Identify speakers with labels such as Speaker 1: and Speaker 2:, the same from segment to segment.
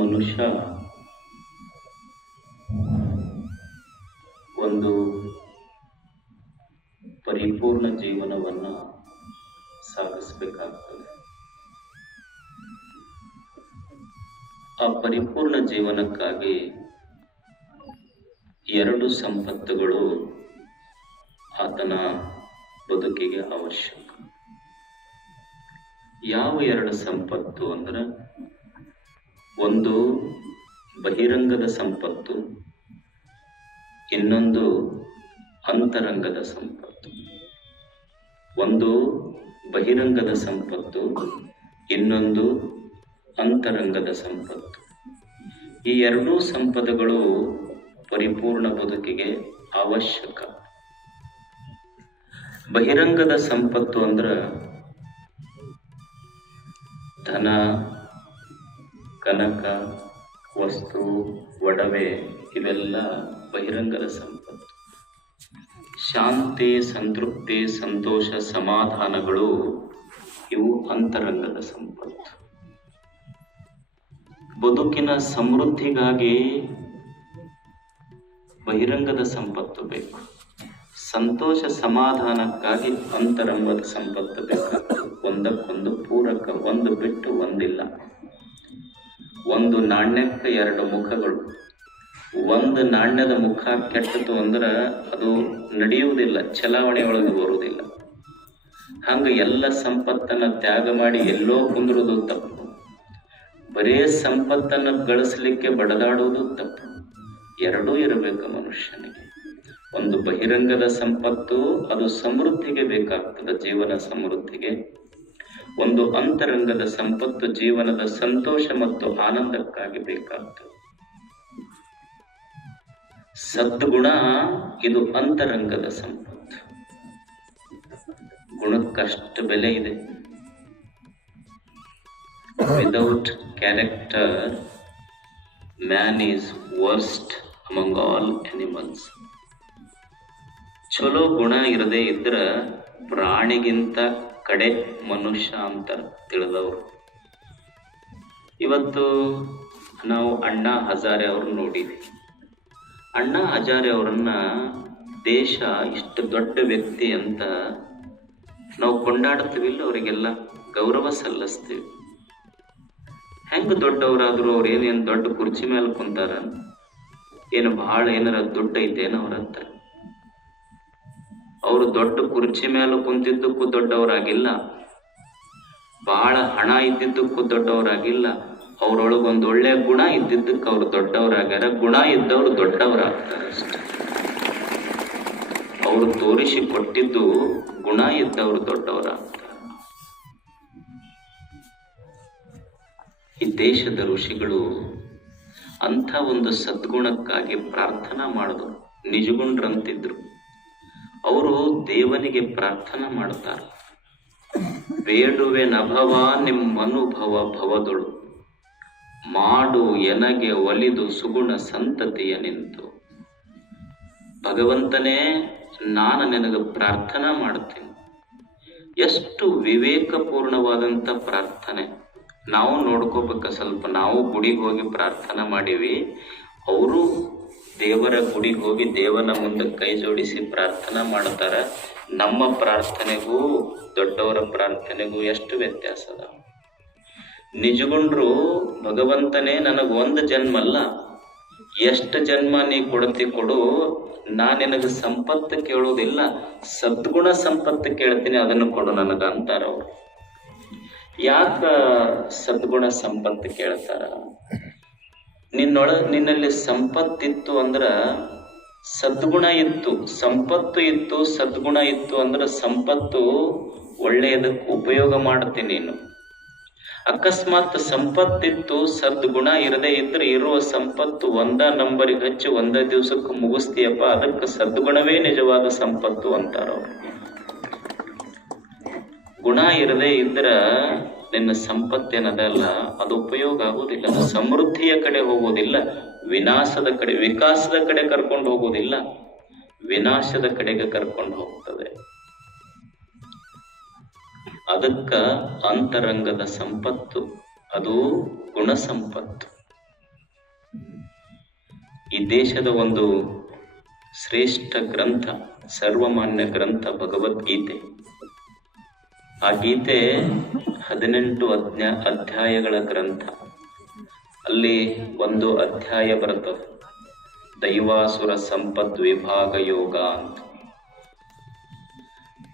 Speaker 1: ಮನುಷ್ಯ ಒಂದು ಪರಿಪೂರ್ಣ ಜೀವನವನ್ನು ಸಾಗಿಸಬೇಕಾಗ್ತದೆ. ಆ ಪರಿಪೂರ್ಣ ಜೀವನಕ್ಕಾಗಿ ಎರಡು ಸಂಪತ್ತುಗಳು ಆತನ ಬದುಕಿಗೆ ಅವಶ್ಯಕ. ಯಾವ ಎರಡು ಸಂಪತ್ತು ಅಂದ್ರೆ ಒಂದು ಬಹಿರಂಗದ ಸಂಪತ್ತು, ಇನ್ನೊಂದು ಅಂತರಂಗದ ಸಂಪತ್ತು. ಒಂದು ಬಹಿರಂಗದ ಸಂಪತ್ತು, ಇನ್ನೊಂದು ಅಂತರಂಗದ ಸಂಪತ್ತು. ಈ ಎರಡೂ ಸಂಪದಗಳು ಪರಿಪೂರ್ಣ ಬದುಕಿಗೆ ಅವಶ್ಯಕ. ಬಹಿರಂಗದ ಸಂಪತ್ತು ಅಂದ್ರ ಧನ ಕನಕ, ವಸ್ತು, ಒಡವೆ ಇವೆಲ್ಲ ಬಹಿರಂಗದ ಸಂಪತ್ತು. ಶಾಂತಿ, ಸಂತೃಪ್ತಿ, ಸಂತೋಷ, ಸಮಾಧಾನಗಳು ಇವು ಅಂತರಂಗದ ಸಂಪತ್ತು. ಬದುಕಿನ ಸಮೃದ್ಧಿಗಾಗಿ ಬಹಿರಂಗದ ಸಂಪತ್ತು ಬೇಕು. ಸಂತೋಷ, ಸಮಾಧಾನಕ್ಕಾಗಿ ಅಂತರಂಗದ ಸಂಪತ್ತು ಬೇಕಾಗ್ತದೆ ಒಂದಕ್ಕೊಂದು ಪೂರಕ, ಒಂದು ಬಿಟ್ಟು ಒಂದಿಲ್ಲ. ಒಂದು ನಾಣ್ಯಕ್ಕೆ ಎರಡು ಮುಖಗಳು. ಒಂದು ನಾಣ್ಯದ ಮುಖ ಕೆಟ್ಟತು ಅಂದ್ರೆ ಅದು ನಡೆಯುವುದಿಲ್ಲ, ಚಲಾವಣೆ ಒಳಗೆ ಬರುವುದಿಲ್ಲ. ಹಂಗ ಎಲ್ಲ ಸಂಪತ್ತನ್ನ ತ್ಯಾಗ ಮಾಡಿ ಎಲ್ಲೋ ಕುಂದಿರುವುದು ತಪ್ಪು. ಬರೇ ಸಂಪತ್ತನ್ನು ಗಳಿಸಲಿಕ್ಕೆ ಬಡದಾಡುವುದು ತಪ್ಪು. ಎರಡೂ ಇರಬೇಕು ಮನುಷ್ಯನಿಗೆ. ಒಂದು ಬಹಿರಂಗದ ಸಂಪತ್ತು ಅದು ಸಮೃದ್ಧಿಗೆ ಬೇಕಾಗ್ತದೆ, ಜೀವನ ಸಮೃದ್ಧಿಗೆ. ಒಂದು ಅಂತರಂಗದ ಸಂಪತ್ತು ಜೀವನದ ಸಂತೋಷ ಮತ್ತು ಆನಂದಕ್ಕಾಗಿ ಬೇಕಾಗ್ತದೆ. ಸದ್ಗುಣ ಇದು ಅಂತರಂಗದ ಸಂಪತ್ತು. ಗುಣಕ್ಕಷ್ಟು ಬೆಲೆ ಇದೆ. Without character man is worst among all animals ಚಲೋ ಗುಣ ಇರದೇ ಇದ್ರ ಪ್ರಾಣಿಗಿಂತ ಕಡೆ ಮನುಷ್ಯ ಅಂತ ತಿಳಿದವರು. ಇವತ್ತು ನಾವು ಅಣ್ಣಾ ಹಜಾರೆ ಅವ್ರನ್ನ ನೋಡಿದ್ವಿ. ಅಣ್ಣಾ ಹಜಾರೆ ಅವರನ್ನ ದೇಶ ಇಷ್ಟು ದೊಡ್ಡ ವ್ಯಕ್ತಿ ಅಂತ ನಾವು ಕೊಂಡಾಡ್ತೀವಿಲ್ಲ ಅವರಿಗೆಲ್ಲ ಗೌರವ ಸಲ್ಲಿಸ್ತೀವಿ. ಹೆಂಗೆ ದೊಡ್ಡವರಾದ್ರು ಅವ್ರು ಏನೇನು ದೊಡ್ಡ ಕುರ್ಚಿ ಮೇಲೆ ಕುಂತಾರ, ಏನು ಬಹಳ ಏನಾರ ದುಡ್ಡು ಐತೇನ ಅವ್ರ ಹತ್ರ. ಅವರು ದೊಡ್ಡ ಕುರ್ಚಿ ಮೇಲೆ ಕುಂತಿದ್ದಕ್ಕೂ ದೊಡ್ಡವರಾಗಿಲ್ಲ. ಬಹಳ ಹಣ ಇದ್ದಿದ್ದಕ್ಕೂ ದೊಡ್ಡವರಾಗಿಲ್ಲ. ಅವರೊಳಗೊಂದು ಒಳ್ಳೆ ಗುಣ ಇದ್ದಿದ್ದಕ್ಕೆ ಅವ್ರು ದೊಡ್ಡವರಾಗ್ಯಾರ. ಗುಣ ಇದ್ದವರು ದೊಡ್ಡವರಾಗ್ತಾರೆ ಅವರು ತೋರಿಸಿ ಕೊಟ್ಟಿದ್ದು ಗುಣ ಇದ್ದವರು ದೊಡ್ಡವರಾಗ್ತಾರೆ. ಈ ದೇಶದ ಋಷಿಗಳು ಅಂಥ ಒಂದು ಸದ್ಗುಣಕ್ಕಾಗಿ ಪ್ರಾರ್ಥನಾ ಮಾಡಿದ್ರು ನಿಜಗುಂಡ್ರಂತಿದ್ರು ಅವರು ದೇವನಿಗೆ ಪ್ರಾರ್ಥನಾ ಮಾಡುತ್ತಾರೆ. ಬೇಡುವೆ ನಭವ ನಿಮ್ಮನುಭವ ಭವದೊಳು. ಮಾಡು ಎನಗೆ ಒಲಿದು ಸುಗುಣ ಸಂತತಿಯ ನಿಂತು. ಭಗವಂತನೇ, ನಾನು ನಿನಗೆ ಪ್ರಾರ್ಥನಾ ಮಾಡ್ತೀನಿ ಎಷ್ಟು ವಿವೇಕಪೂರ್ಣವಾದಂಥ ಪ್ರಾರ್ಥನೆ. ನಾವು ನೋಡ್ಕೋಬೇಕ ಸ್ವಲ್ಪ, ನಾವು ಗುಡಿಗೆ ಹೋಗಿ ಪ್ರಾರ್ಥನೆ ಮಾಡೀವಿ. ಅವರು ದೇವರ ಗುಡಿಗೆ ಹೋಗಿ ದೇವನ ಮುಂದೆ ಕೈ ಜೋಡಿಸಿ ಪ್ರಾರ್ಥನೆ ಮಾಡ್ತಾರ ನಮ್ಮ ಪ್ರಾರ್ಥನೆಗೂ, ದೊಡ್ಡವರ ಪ್ರಾರ್ಥನೆಗೂ ಎಷ್ಟು ವ್ಯತ್ಯಾಸ ಅದ? ನಿಜಗೊಂಡ್ರು, ಭಗವಂತನೇ ನನಗೆ ಒಂದು ಜನ್ಮ ಅಲ್ಲ. ಎಷ್ಟು ಜನ್ಮ ನೀ ಕೊಡತಿ ಕೊಡು. ನಾ ನಿನಗೆ ಸಂಪತ್ತು ಕೇಳೋದಿಲ್ಲ. ಸದ್ಗುಣ ಸಂಪತ್ತು ಕೇಳ್ತೀನಿ, ಅದನ್ನು ಕೊಡು ನನಗ ಅಂತಾರ ಅವ್ರು ಯಾಕ ಸದ್ಗುಣ ಸಂಪತ್ತು ಕೇಳ್ತಾರ? ನಿನ್ನೊಳ ನಿನ್ನಲ್ಲಿ ಸಂಪತ್ತಿತ್ತು ಅಂದ್ರ ಸದ್ಗುಣ ಇತ್ತು. ಸಂಪತ್ತು ಇತ್ತು, ಸದ್ಗುಣ ಇತ್ತು ಅಂದ್ರ ಸಂಪತ್ತು ಒಳ್ಳೆಯದಕ್ಕೆ ಉಪಯೋಗ ಮಾಡುತ್ತೆ ನೀನು. ಅಕಸ್ಮಾತ್ ಸಂಪತ್ತಿತ್ತು, ಸದ್ಗುಣ ಇರದೇ ಇದ್ರೆ ಇರುವ ಸಂಪತ್ತು ಒಂದ ನಂಬರಿಗೆ ಹಚ್ಚಿ ಒಂದ ದಿವಸಕ್ಕೆ ಮುಗಿಸ್ತೀಯಪ್ಪ. ಅದಕ್ಕೆ ಸದ್ಗುಣವೇ ನಿಜವಾದ ಸಂಪತ್ತು ಅಂತಾರ ಅವರು ಗುಣ ಇರದೇ ಇದ್ರ ನಿನ್ನ ಸಂಪತ್ತೇನದಲ್ಲ, ಅದು ಉಪಯೋಗ ಆಗುವುದಿಲ್ಲ. ಸಮೃದ್ಧಿಯ ಕಡೆ ಹೋಗುವುದಿಲ್ಲ, ವಿನಾಶದ ಕಡೆ, ವಿಕಾಸದ ಕಡೆ ಕರ್ಕೊಂಡು ಹೋಗುವುದಿಲ್ಲ. ವಿನಾಶದ ಕಡೆಗೆ ಕರ್ಕೊಂಡು ಹೋಗ್ತದೆ. ಅದಕ್ಕ ಅಂತರಂಗದ ಸಂಪತ್ತು, ಅದು ಗುಣ ಸಂಪತ್ತು ಈ ದೇಶದ ಒಂದು ಶ್ರೇಷ್ಠ ಗ್ರಂಥ, ಸರ್ವಮಾನ್ಯ ಗ್ರಂಥ ಭಗವದ್ಗೀತೆ. ಆ ಗೀತೆ ಹದಿನೆಂಟು ಅಜ್ಞಾ ಅಧ್ಯಾಯಗಳ ಗ್ರಂಥ. ಅಲ್ಲಿ ಒಂದು ಅಧ್ಯಾಯ ಬರ್ತದೆ ದೈವಾಸುರ ಸಂಪತ್ ವಿಭಾಗ ಯೋಗ ಅಂತ.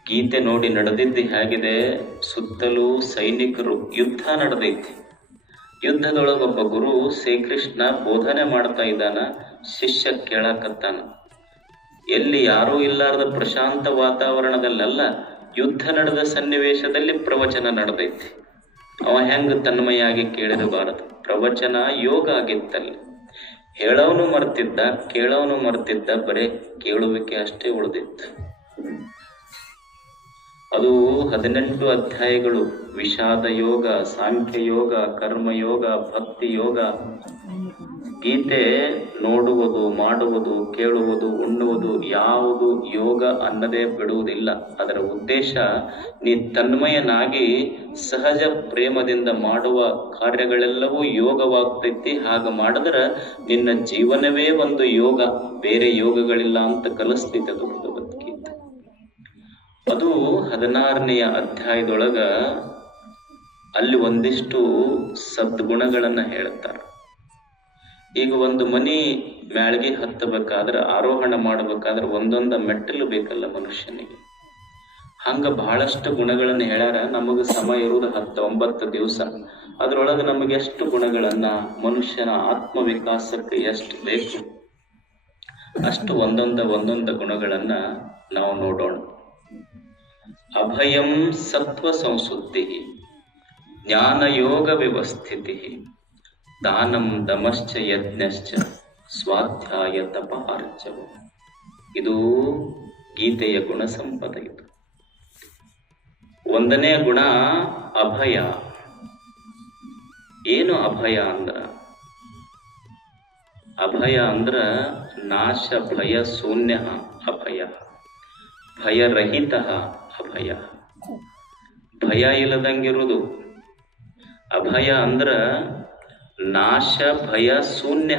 Speaker 1: ಗೀತೆ ನೋಡಿ ನಡೆದಿದ್ದು ಹೇಗಿದೆ, ಸುತ್ತಲೂ ಸೈನಿಕರು ಯುದ್ಧ ನಡೆದೈತಿ. ಯುದ್ಧದೊಳಗೊಬ್ಬ ಗುರು ಶ್ರೀಕೃಷ್ಣ ಬೋಧನೆ ಮಾಡ್ತಾ ಇದ್ದಾನ, ಶಿಷ್ಯ ಕೇಳಕತ್ತಾನ. ಎಲ್ಲಿ ಯಾರೂ ಇಲ್ಲಾರದ ಪ್ರಶಾಂತ ವಾತಾವರಣದಲ್ಲೆಲ್ಲ ಯುದ್ಧ ನಡೆದ ಸನ್ನಿವೇಶದಲ್ಲಿ ಪ್ರವಚನ ನಡೆದೈತಿ. ಅವ ಹೆಂಗ ತನ್ಮಯಾಗಿ ಕೇಳಿರಬಾರದು ಪ್ರವಚನ ಯೋಗ ಆಗಿತ್ತಲ್ಲಿ. ಹೇಳವನು ಮರ್ತಿದ್ದ ಕೇಳವನು ಮರ್ತಿದ್ದ, ಬರೇ ಕೇಳುವಿಕೆ ಅಷ್ಟೇ ಉಳಿದಿತ್ತು. ಅದು ಹದಿನೆಂಟು ಅಧ್ಯಾಯಗಳು. ವಿಷಾದ ಯೋಗ, ಸಾಂಖ್ಯ ಯೋಗ, ಕರ್ಮ ಯೋಗ, ಭಕ್ತಿ ಯೋಗ. ಗೀತೆ ನೋಡುವುದು, ಮಾಡುವುದು, ಕೇಳುವುದು, ಉಣ್ಣುವುದು ಯಾವುದು ಯೋಗ ಅನ್ನದೇ ಬಿಡುವುದಿಲ್ಲ. ಅದರ ಉದ್ದೇಶ ನೀ ತನ್ಮಯನಾಗಿ ಸಹಜ ಪ್ರೇಮದಿಂದ ಮಾಡುವ ಕಾರ್ಯಗಳೆಲ್ಲವೂ ಯೋಗವಾಗ್ತೈತಿ. ಹಾಗ ಮಾಡಿದ್ರೆ ನಿನ್ನ ಜೀವನವೇ ಒಂದು ಯೋಗ. ಬೇರೆ ಯೋಗಗಳಿಲ್ಲ ಅಂತ ಕಲಿಸ್ತೈತೆ ಅದು ಭಗವದ್ಗೀತೆ. ಅದು ಹದಿನಾರನೆಯ ಅಧ್ಯಾಯದೊಳಗ ಅಲ್ಲಿ ಒಂದಿಷ್ಟು ಸದ್ಗುಣಗಳನ್ನ ಹೇಳ್ತಾರೆ ಈಗ ಒಂದು ಮನಿ ಮ್ಯಾಳ್ಗೆ ಹತ್ತಬೇಕಾದ್ರೆ ಆರೋಹಣ ಮಾಡಬೇಕಾದ್ರೆ ಒಂದೊಂದ ಮೆಟ್ಟಲು ಬೇಕಲ್ಲ ಮನುಷ್ಯನಿಗೆ. ಹಂಗ ಬಹಳಷ್ಟು ಗುಣಗಳನ್ನು ಹೇಳ್ಯಾರ. ನಮಗ ಸಮಯ ಇರುವುದು ಹತ್ತು ಒಂಬತ್ತು ದಿವಸ. ಅದ್ರೊಳಗೆ ನಮಗೆ ಎಷ್ಟು ಗುಣಗಳನ್ನ ಮನುಷ್ಯನ ಆತ್ಮ ವಿಕಾಸಕ್ಕೆ ಎಷ್ಟು ಬೇಕು? ಅಷ್ಟು ಒಂದೊಂದ ಒಂದೊಂದ ಗುಣಗಳನ್ನ ನಾವು ನೋಡೋಣ. ಅಭಯಂ ಸತ್ವ ಸಂಸುದ್ಧಿ ಜ್ಞಾನಯೋಗ ವ್ಯವಸ್ಥಿತಿ ದಾನಂ ದಮಶ್ಚ ಯಜ್ಞಶ್ಚ ಸ್ವಾಧ್ಯಾಯ ತಪಹಾರ್ಜವ ಇದು ಗೀತೆಯ ಗುಣ ಸಂಪದ ಇದು. ಒಂದನೇ ಗುಣ ಅಭಯ. ಏನು ಅಭಯ ಅಂದ್ರ? ಅಭಯ ಅಂದ್ರ ನಾಶ, ಭಯ, ಶೂನ್ಯ, ಅಭಯ. ಭಯರಹಿತ ಅಭಯ. ಭಯ ಇಲ್ಲದಂಗಿರುವುದು. ಅಭಯ ಅಂದ್ರ ನಾಶ, ಭಯ, ಶೂನ್ಯ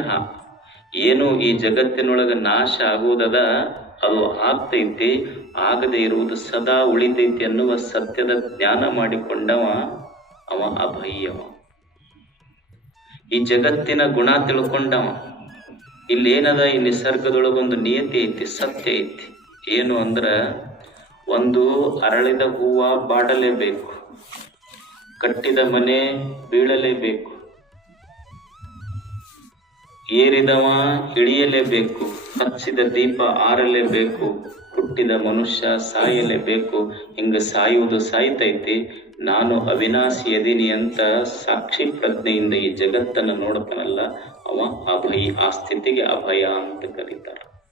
Speaker 1: ಏನು ಈ ಜಗತ್ತಿನೊಳಗೆ ನಾಶ ಆಗುವುದದ? ಅದು ಆಗ್ತೈತಿ, ಆಗದೆ ಇರುವುದು ಸದಾ ಉಳಿತೈತಿ ಅನ್ನುವ ಸತ್ಯದ ಜ್ಞಾನ ಮಾಡಿಕೊಂಡವ ಅವ ಅಭಯವ. ಈ ಜಗತ್ತಿನ ಗುಣ ತಿಳ್ಕೊಂಡವ. ಇಲ್ಲೇನದ ಈ ನಿಸರ್ಗದೊಳಗೊಂದು ನಿಯತಿ ಐತಿ, ಸತ್ಯ ಐತಿ. ಏನು ಅಂದ್ರ, ಒಂದು ಅರಳಿದ ಹೂವ ಬಾಡಲೇಬೇಕು, ಕಟ್ಟಿದ ಮನೆ ಬೀಳಲೇಬೇಕು ಏರಿದವ ಇಳಿಯಲೇಬೇಕು ಹಚ್ಚಿದ ದೀಪ ಆರಲೇಬೇಕು, ಹುಟ್ಟಿದ ಮನುಷ್ಯ ಸಾಯಲೇಬೇಕು, ಹಿಂಗ ಸಾಯುವುದು ಸಾಯ್ತೈತಿ. ನಾನು ಅವಿನಾಶಿ ಎದಿನಿ ಅಂತ ಸಾಕ್ಷಿ ಪ್ರಜ್ಞೆಯಿಂದ ಈ ಜಗತ್ತನ್ನ ನೋಡ್ತಾನಲ್ಲ, ಅವ ಅಭಯ, ಆ ಸ್ಥಿತಿಗೆ ಅಭಯ ಅಂತ ಕರೀತಾರೆ.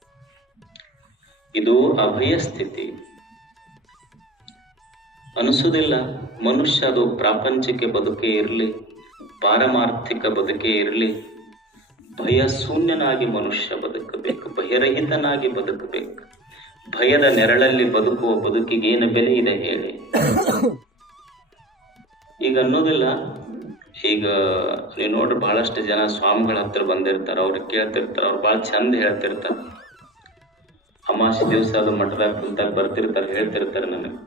Speaker 1: ಇದು ಅಭಯ ಸ್ಥಿತಿ. ಅನಿಸುವುದಿಲ್ಲ, ಮನುಷ್ಯ ಅದು ಪ್ರಾಪಂಚಿಕ ಬದುಕೇ ಇರಲಿ, ಪಾರಮಾರ್ಥಿಕ ಬದುಕೇ ಇರಲಿ ಭಯ ಶೂನ್ಯನಾಗಿ ಮನುಷ್ಯ ಬದುಕಬೇಕು, ಭಯರಹಿತನಾಗಿ ಬದುಕಬೇಕು. ಭಯದ ನೆರಳಲ್ಲಿ ಬದುಕುವ ಬದುಕಿಗೆ ಏನು ಬೆಲೆ ಇದೆ ಹೇಳಿ. ಈಗ ಅನ್ನೋದಿಲ್ಲ. ಈಗ ನೀವು ನೋಡ್ರಿ ಬಹಳಷ್ಟು ಜನ ಸ್ವಾಮಿಗಳ ಹತ್ರ ಬಂದಿರ್ತಾರೆ ಅವ್ರಿಗೆ ಕೇಳ್ತಿರ್ತಾರೆ, ಅವ್ರು ಭಾಳ ಚಂದ ಹೇಳ್ತಿರ್ತಾರೆ. ಅಮಾಸಿ ದಿವಸ ಅದು ಮಠದಾಗ ಕುಂತಾಗ ಬರ್ತಿರ್ತಾರೆ, ಹೇಳ್ತಿರ್ತಾರೆ ನನಗೆ.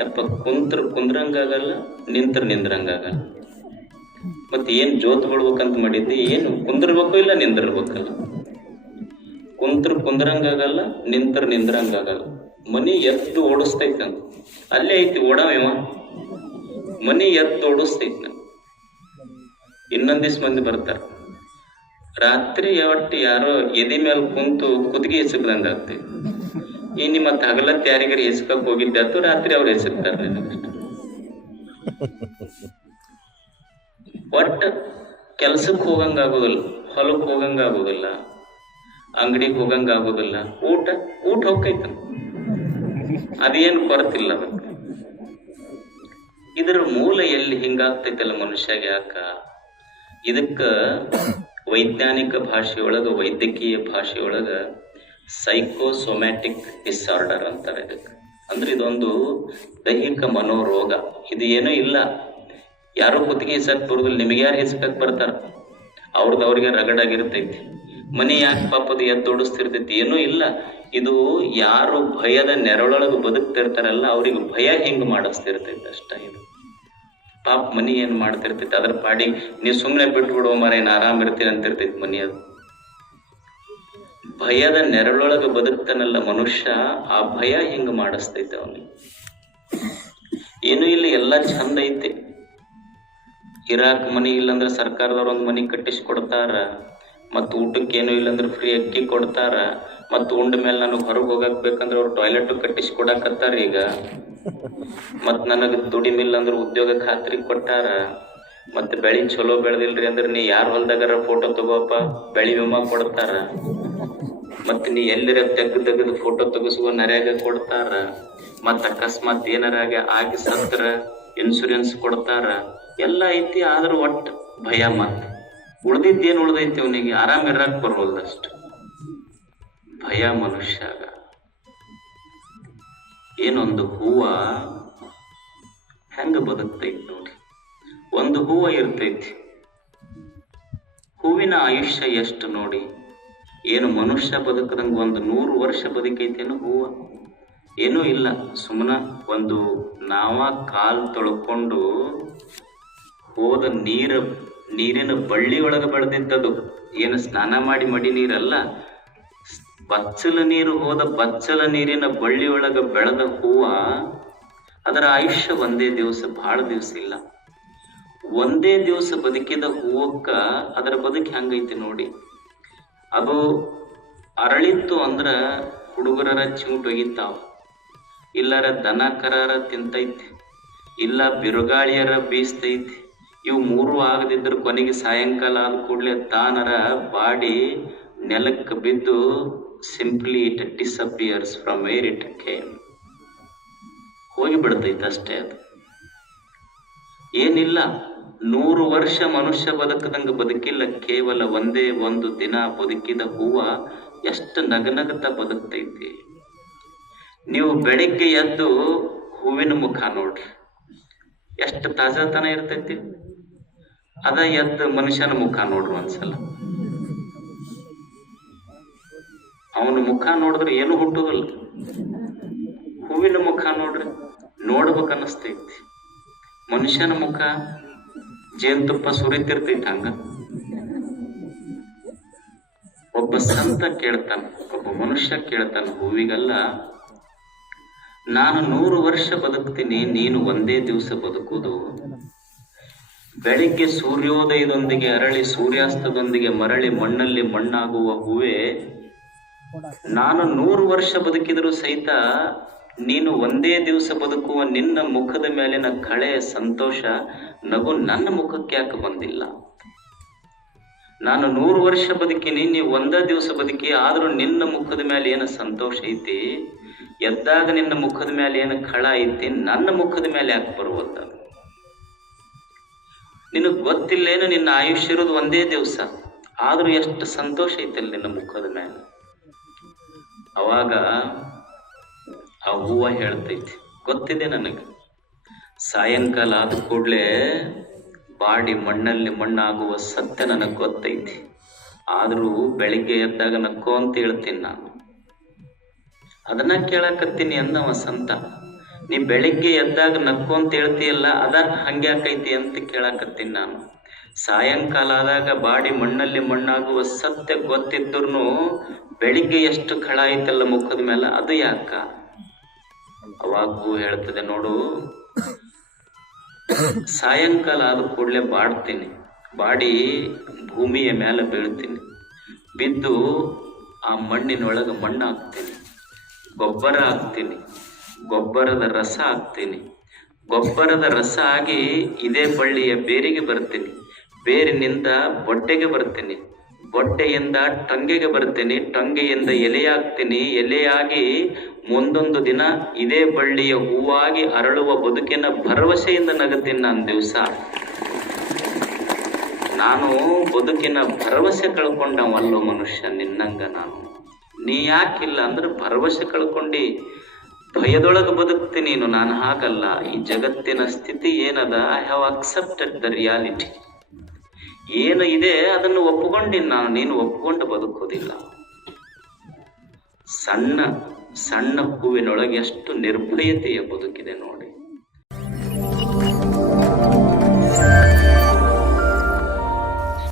Speaker 1: ಯಪ್ಪ ಕುಂತ್ರ ಕುಂದ್ರಂಗಾಗಲ್ಲ, ನಿಂತ್ರ ನಿಂದ್ರಂಗಾಗಲ್ಲ. ಮತ್ತೆ ಏನ್ ಜೋತ್ ಬಿಡ್ಬೇಕಂತ ಮಾಡಿದ್ದೆ, ಏನು ಕುಂದಿರ್ಬೇಕು ಇಲ್ಲ ನಿಂದಿರ್ಬೇಕಲ್ಲ. ಕುಂತ್ರ ಕುಂದ್ರಂಗಾಗಲ್ಲ, ನಿಂತ್ರ ನಿಂದ್ರಂಗಾಗಲ್ಲ. ಮನಿ ಎತ್ತು ಓಡಿಸ್ತೈತಂತ. ಅಲ್ಲೇ ಐತಿ ಓಡಾವಿವ ಮನಿ ಎತ್ತು ಓಡಿಸ್ತೈತ. ನಾನು ಇನ್ನೊಂದಿಸ್ ಮಂದಿ ಬರ್ತಾರ. ರಾತ್ರಿ ಒಟ್ಟು ಯಾರೋ ಎದೆ ಮೇಲೆ ಕುಂತು ಕುದಿಗೆ ಎಸಗ್ದಂಗ ಆಗ್ತೈತಿ ಈ ನಿಮ್ಮ ಹಗಲತ್ ಯಾರಿಗಾರ ಎಸ್ಕಕ್ ಹೋಗಿದ್ದಾತು, ರಾತ್ರಿ ಅವ್ರು ಎಸಗ್ತಾರೆ ಒಟ್ಟ ಕೆಲ್ಸಕ್ಕೆ ಹೋಗಂಗ ಆಗೋದಿಲ್ಲ ಹೊಲಕ್ಕೆ ಹೋಗಂಗೆ ಆಗೋದಿಲ್ಲ, ಅಂಗಡಿಗೆ ಹೋಗಂಗ ಆಗೋದಿಲ್ಲ, ಊಟ ಊಟ ಹೋಗ್ತೈತ. ಅದೇನು ಕೊರತಿಲ್ಲ ಅದಕ್ಕೆ. ಇದರ ಮೂಲ ಎಲ್ಲಿ ಹಿಂಗಾಗ್ತೈತಲ್ಲ ಮನುಷ್ಯಾಗ ಯಾಕ? ಇದಕ್ಕ ವೈಜ್ಞಾನಿಕ ಭಾಷೆಯೊಳಗ, ವೈದ್ಯಕೀಯ ಭಾಷೆಯೊಳಗ ಸೈಕೋಸೊಮ್ಯಾಟಿಕ್ ಡಿಸಾರ್ಡರ್ ಅಂತಾರೆ ಇದಕ್ಕೆ. ಅಂದ್ರೆ ಇದೊಂದು ದೈಹಿಕ ಮನೋರೋಗ. ಇದು ಏನೂ ಇಲ್ಲ. ಯಾರೋ ಕುತ್ತಿಗೆ ಹೆಸಕ್ ಬರುದಿಲ್ಲ, ನಿಮಗೆ ಯಾರು ಹೆಸಕಕ್ ಬರ್ತಾರ? ಅವ್ರದ್ದು ಅವ್ರಿಗೆ ರಗಡಾಗಿರ್ತೈತಿ. ಮನೆ ಯಾಕೆ ಪಾಪದ ಎದ್ದೋಡಿಸ್ತಿರ್ತೈತಿ ಏನೂ ಇಲ್ಲ. ಇದು ಯಾರು ಭಯದ ನೆರಳೊಳಗೆ ಬದುಕ್ತಿರ್ತಾರಲ್ಲ, ಅವ್ರಿಗೆ ಭಯ ಹೆಂಗ್ ಮಾಡಿಸ್ತಿರ್ತೈತಿ ಅಷ್ಟ ಇದು. ಪಾಪ ಮನಿ ಏನ್ ಮಾಡ್ತಿರ್ತೈತಿ? ಅದ್ರ ಪಾಡಿ ನೀವು ಸುಮ್ಮನೆ ಬಿಟ್ಟು ಬಿಡುವ ಮರ ಏನ್ ಆರಾಮ್ ಇರ್ತೀನಿ ಅಂತಿರ್ತೈತಿ ಮನಿ ಅದು. ಭಯದ ನೆರಳೊಳಗೆ ಬದುಕ್ತಾನಲ್ಲ ಮನುಷ್ಯ, ಆ ಭಯ ಹೆಂಗ್ ಮಾಡಿಸ್ತೈತೆ ಅವನಿಗೆ? ಏನು ಇಲ್ಲ, ಎಲ್ಲ ಚಂದ ಐತಿ. ಇರಾಕ್ ಮನಿ ಇಲ್ಲಂದ್ರೆ ಸರ್ಕಾರದವ್ರ ಒಂದ್ ಮನಿ ಕಟ್ಟಿಸಿ ಕೊಡ್ತಾರ ಮತ್ ಊಟಕ್ಕೆ ಏನು ಇಲ್ಲಂದ್ರೆ ಫ್ರೀ ಅಕ್ಕಿ ಕೊಡ್ತಾರ ಮತ್ ಉಂಡ ಮೇಲೆ ನನಗ್ ಹೊರಗೆ ಹೋಗಕ್ ಬೇಕಂದ್ರೆ ಅವ್ರು ಟಾಯ್ಲೆಟ್ ಕಟ್ಟಿಸಿ ಕೊಡಾಕತ್ತಾರ ಈಗ. ಮತ್ ನನಗ್ ದುಡಿಮಿಲ್ಲ ಅಂದ್ರೆ ಉದ್ಯೋಗ ಖಾತ್ರಿ ಕೊಟ್ಟಾರ. ಮತ್ತು ಬೆಳಿ ಚಲೋ ಬೆಳೆದಿಲ್ರಿ ಅಂದ್ರೆ ನೀ ಯಾರ ಹೊಲ್ದಾಗಾರ ಫೋಟೋ ತಗೋಪ್ಪ, ಬೆಳಿ ವಿಮಾ ಕೊಡ್ತಾರ. ಮತ್ ನೀ ಎಲ್ಲಿರ ತೆಗ್ದು ತೆಗೆದು ಫೋಟೋ ತೆಗಿಸುವ ನರ್ಯಾಗ ಕೊಡ್ತಾರ. ಮತ್ ಅಕಸ್ಮಾತ್ ಏನಾರ ಆಗಿ- ಸತ್ರ ಇನ್ಶೂರೆನ್ಸ್ ಕೊಡ್ತಾರ. ಎಲ್ಲ ಐತಿ, ಆದ್ರೂ ಒಟ್ಟು ಭಯ ಮತ್. ಉಳ್ದಿದ್ದೇನು ಉಳ್ದೈತಿ ಅವನಿಗೆ? ಆರಾಮ್ ಇರಕ್ ಬರೋದಷ್ಟು ಭಯ ಮನುಷ್ಯಾಗ ಏನೊಂದು ಹೂವ ಹೆಂಗ ಬದುಕ್ತೈತಿ ನೋಡಿ ಒಂದು ಹೂವ ಇರ್ತೈತಿ. ಹೂವಿನ ಆಯುಷ್ಯ ಎಷ್ಟು ನೋಡಿ? ಏನು ಮನುಷ್ಯ ಬದುಕದಂಗ ಒಂದು ನೂರು ವರ್ಷ ಬದುಕೈತೇನು ಹೂವ? ಏನೂ ಇಲ್ಲ. ಸುಮ್ಮನ ಒಂದು ನಾವ ಕಾಲು ತೊಳ್ಕೊಂಡು ಹೋದ ನೀರ, ನೀರಿನ ಬಳ್ಳಿ ಒಳಗೆ ಬೆಳೆದಿದ್ದದು. ಏನು ಸ್ನಾನ ಮಾಡಿ ಮಡಿ ನೀರಲ್ಲ? ಬಚ್ಚಲ ನೀರು ಹೋದ ಬಚ್ಚಲ ನೀರಿನ ಬಳ್ಳಿ ಒಳಗೆ ಬೆಳೆದ ಹೂವ, ಅದರ ಆಯುಷ್ಯ ಒಂದೇ ದಿವಸ ಬಹಳ ದಿವಸ ಇಲ್ಲ. ಒಂದೇ ದಿವಸ ಬದುಕಿದ ಹೂವಕ್ಕ ಅದರ ಬದುಕಿ ಹೆಂಗೈತಿ ನೋಡಿ. ಅದು ಅರಳಿತ್ತು ಅಂದ್ರ ಹುಡುಗರರ ಚಿಮುಟ್ ಒಗಿತಾವ. ಇಲ್ಲರ ದನ ಕರಾರ ತಿಂತೈತಿ. ಇಲ್ಲ ಬಿರುಗಾಳಿಯರ ಬೀಸ್ತೈತಿ. ಇವು ಮೂರು ಆಗದಿದ್ರ ಕೊನೆಗೆ ಸಾಯಂಕಾಲ ಆದ ಕೂಡಲೇ ತಾನರ ಬಾಡಿ ನೆಲಕ್ಕೆ ಬಿದ್ದು simply it disappears from where it came ಹೋಗಿ ಬಿಡ್ತೈತೆ ಅಷ್ಟೇ ಅದು. ಏನಿಲ್ಲ, ನೂರು ವರ್ಷ ಮನುಷ್ಯ ಬದುಕದಂಗ ಬದುಕಿಲ್ಲ, ಕೇವಲ ಒಂದೇ ಒಂದು ದಿನ ಬದುಕಿದ ಹೂವ ಎಷ್ಟು ನಗನಗತ ಬದುಕ್ತೈತಿ. ನೀವು ಬೆಳಿಗ್ಗೆ ಎದ್ದು ಹೂವಿನ ಮುಖ ನೋಡ್ರಿ, ಎಷ್ಟು ತಾಜಾತನ ಇರ್ತೈತಿ. ಅದ ಎದ್ದು ಮನುಷ್ಯನ ಮುಖ ನೋಡ್ರಿ ಒಂದ್ಸಲ. ಅವನ ಮುಖ ನೋಡಿದ್ರೆ ಏನು ಹುಟ್ಟುದಿಲ್ಲ. ಹೂವಿನ ಮುಖ ನೋಡ್ರಿ, ನೋಡ್ಬೇಕು ಅನಸ್ತೈತಿ. ಮನುಷ್ಯನ ಮುಖ ಜೇನುತುಪ್ಪ ಸುರಿತಿರ್ತೈತಿ ಹಂಗ. ಒಬ್ಬ ಸಂತ ಕೇಳ್ತಾನ, ಒಬ್ಬ ಮನುಷ್ಯ ಕೇಳ್ತಾನ, ಹೂವಿಗಲ್ಲ, ನಾನು ನೂರು ವರ್ಷ ಬದುಕ್ತೀನಿ, ನೀನು ಒಂದೇ ದಿವಸ ಬದುಕುವುದು ಬೆಳಿಗ್ಗೆ ಸೂರ್ಯೋದಯದೊಂದಿಗೆ ಅರಳಿ ಸೂರ್ಯಾಸ್ತದೊಂದಿಗೆ ಮರಳಿ ಮಣ್ಣಲ್ಲಿ ಮಣ್ಣಾಗುವ ಹೂವೆ, ನಾನು ನೂರು ವರ್ಷ ಬದುಕಿದರೂ ಸಹಿತ ನೀನು ಒಂದೇ ದಿವಸ ಬದುಕುವ ನಿನ್ನ ಮುಖದ ಮೇಲಿನ ಕಳೆ ಸಂತೋಷ ನಗು ನನ್ನ ಮುಖಕ್ಕೆ ಯಾಕೆ ಬಂದಿಲ್ಲ? ನಾನು ನೂರು ವರ್ಷ ಬದುಕಿನಿ ನೀವು ಒಂದೇ ದಿವಸ ಬದುಕಿ, ಆದ್ರೂ ನಿನ್ನ ಮುಖದ ಮೇಲೆ ಏನು ಸಂತೋಷ ಐತಿ? ಎದ್ದಾಗ ನಿನ್ನ ಮುಖದ ಮೇಲೆ ಏನು ಕಳ ಐತಿ? ನನ್ನ ಮುಖದ ಮೇಲೆ ಯಾಕೆ ಬರುವಲ್ಲ ನಿನಗ್ ಗೊತ್ತಿಲ್ಲೇನು ನಿನ್ನ ಆಯುಷ್ಯ ಇರೋದು ಒಂದೇ ದಿವಸ. ಆದ್ರೂ ಎಷ್ಟು ಸಂತೋಷ ಐತಲ್ಲ ನಿನ್ನ ಮುಖದ ಮೇಲೆ ಅವಾಗ ಆ ಹೂವ ಹೇಳ್ತೈತಿ, ಗೊತ್ತಿದೆ ನನಗೆ. ಸಾಯಂಕಾಲ ಆದ ಕೂಡಲೇ ಬಾಡಿ ಮಣ್ಣಲ್ಲಿ ಮಣ್ಣಾಗುವ ಸತ್ಯ ನನಗೆ ಗೊತ್ತೈತಿ. ಆದರೂ ಬೆಳಿಗ್ಗೆ ಎದ್ದಾಗ ನಕ್ಕೋ ಅಂತ ಹೇಳ್ತೀನಿ ನಾನು. ಅದನ್ನ ಕೇಳಕತ್ತೀನಿ ಅಂದವ ಸಂತ ನೀ ಬೆಳಿಗ್ಗೆ ಎದ್ದಾಗ ನಕ್ಕು ಅಂತ ಹೇಳ್ತೀಯಲ್ಲ ಅದ ಹಂಗೆ ಆಕೈತಿ ಅಂತ ಕೇಳಾಕತ್ತೀನಿ ನಾನು. ಸಾಯಂಕಾಲ ಆದಾಗ ಬಾಡಿ ಮಣ್ಣಲ್ಲಿ ಮಣ್ಣಾಗುವ ಸತ್ಯ ಗೊತ್ತಿದ್ರು ಬೆಳಿಗ್ಗೆ ಎಷ್ಟು ಖಳ ಐತಲ್ಲ ಮುಖದ ಮೇಲೆ ಅದು ಯಾಕ? ಅವಾಗೂ ಹೇಳ್ತದೆ ನೋಡು. ಸಾಯಂಕಾಲ ಆದ ಕೂಡಲೇ ಬಾಡ್ತೀನಿ. ಬಾಡಿ ಭೂಮಿಯ ಮೇಲೆ ಬೀಳ್ತೀನಿ. ಬಿದ್ದು ಆ ಮಣ್ಣಿನೊಳಗೆ ಮಣ್ಣು ಹಾಕ್ತೀನಿ ಗೊಬ್ಬರ ಹಾಕ್ತೀನಿ. ಗೊಬ್ಬರದ ರಸ ಹಾಕ್ತೀನಿ. ಗೊಬ್ಬರದ ರಸ ಆಗಿ ಇದೇ ಬಳ್ಳಿಯ ಬೇರಿಗೆ ಬರ್ತೀನಿ. ಬೇರಿನಿಂದ ಬೊಟ್ಟೆಗೆ ಬರ್ತೀನಿ. ಬೊಟ್ಟೆಯಿಂದ ಟೊಂಗೆಗೆ ಬರ್ತೀನಿ. ಟೊಂಗೆಯಿಂದ ಎಲೆಯಾಗ್ತೀನಿ ಎಲೆಯಾಗಿ ಮುಂದೊಂದು ದಿನ ಇದೇ ಬಳ್ಳಿಯ ಹೂವಾಗಿ ಅರಳುವ ಬದುಕಿನ ಭರವಸೆಯಿಂದ ನಗುತ್ತೀನಿ ನಾನು ದಿವಸ. ನಾನು ಬದುಕಿನ ಭರವಸೆ ಕಳ್ಕೊಂಡವಲ್ಲೋ ಮನುಷ್ಯ ನಿನ್ನಂಗ ನಾನು. ನೀ ಯಾಕಿಲ್ಲ ಅಂದ್ರೆ ಭರವಸೆ ಕಳ್ಕೊಂಡಿ. ಭಯದೊಳಗೆ ಬದುಕ್ತಿ ನೀನು, ನಾನು ಹಾಗಲ್ಲ. ಈ ಜಗತ್ತಿನ ಸ್ಥಿತಿ ಏನದ? I have accepted the reality ಏನು ಇದೆ ಅದನ್ನು ಒಪ್ಪಿಕೊಂಡಿನ ನಾನು. ನೀನು ಒಪ್ಪಿಕೊಂಡು ಬದುಕೋದಿಲ್ಲ ಸಣ್ಣ ಸಣ್ಣ ಹೂವಿನೊಳಗೆ ಎಷ್ಟು ನಿರ್ಭಯತೆಯ ಬದುಕಿದೆ ನೋಡಿ.